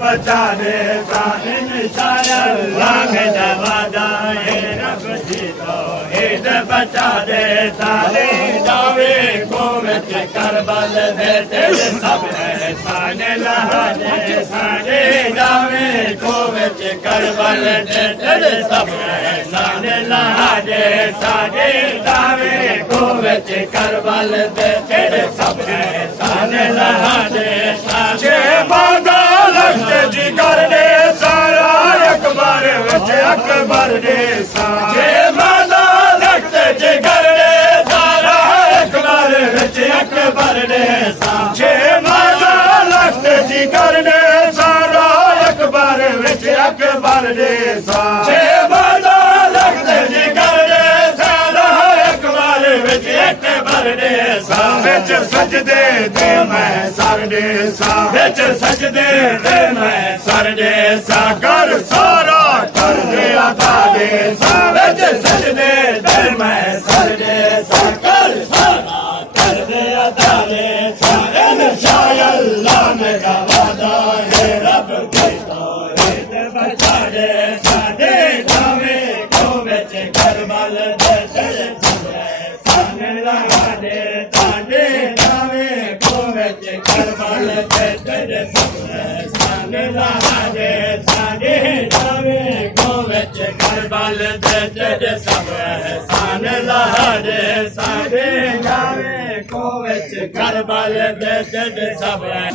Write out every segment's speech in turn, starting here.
बचा दे साहिन शायर लाग दवादा है रब जी तो ईद बचा दे सारे जावे को विच करबल दे तेरे सब एहसान लहा दे सारे जावे को विच करबल दे तेरे सब एहसान लहा दे सारे जावे को विच करबल दे तेरे सब एहसान लहा दे सारे बागा लगते जिगर ने सारा अकबर विच अकबर ने सारे बागा लगते जिगर ने सारा अकबर विच अकबर ने सारे बागा लगते जिगर ने सारा अकबर विच अकबर ने सारे बागा लगते जिगर ने सारा अकबर विच अकबर ने सा विच सजदे दे मैं सर दे सा विच सजदे दे मैं सर दे सा कर सारा कर दे अदा दे सा विच सजदे दे मैं सर दे सा कर सारा कर दे अदा दे सा इंशाअल्लाह अल्लाह मेरा वादा है रब की तौहीद बचा दे सा दे जावे को विच करबल दे तेरे सान लहा दे साडे जावे को विच करबल दे तेरे सान लहा दे साडे जावे को विच करबल दे तेरे सान लहा दे साडे जावे को विच करबल दे तेरे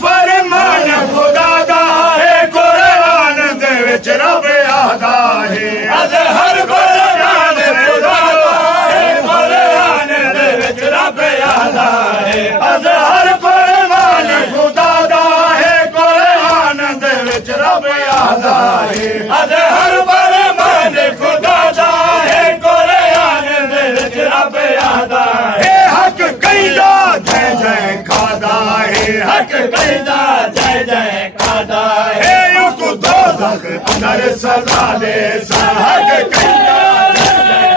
फरमान खुदा दा है कुरान दे विच रब आदा है अज़हर कुरान खुदा दा है कुरान दे विच रब आदा है अज़हर कुरान खुदा दा है कुरान दे विच रब आदा है अज़हर कुरान खुदा दा है कुरान दे विच रब आदा है हक कईदा जय जय खादा है हक कईदा जय जय खादा है उसको दोज़ख अंदर सजा दे सा हक कईदा जय जय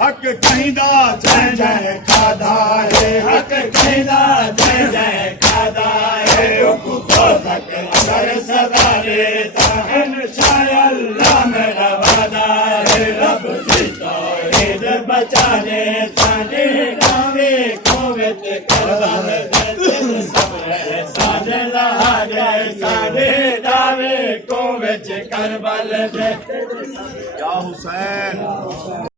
हक कईदा जय जय खादा है हक कईदा जय जय खादा है उसको दोज़ख अंदर सजा दे सा इंशाअल्लाह अल्लाह मेरा वादा है रब की तौहीद बचा दे साडे जावे को विच करबल दे सब एहसान लहा दे साडे जावे को विच करबल दे या हुसैन।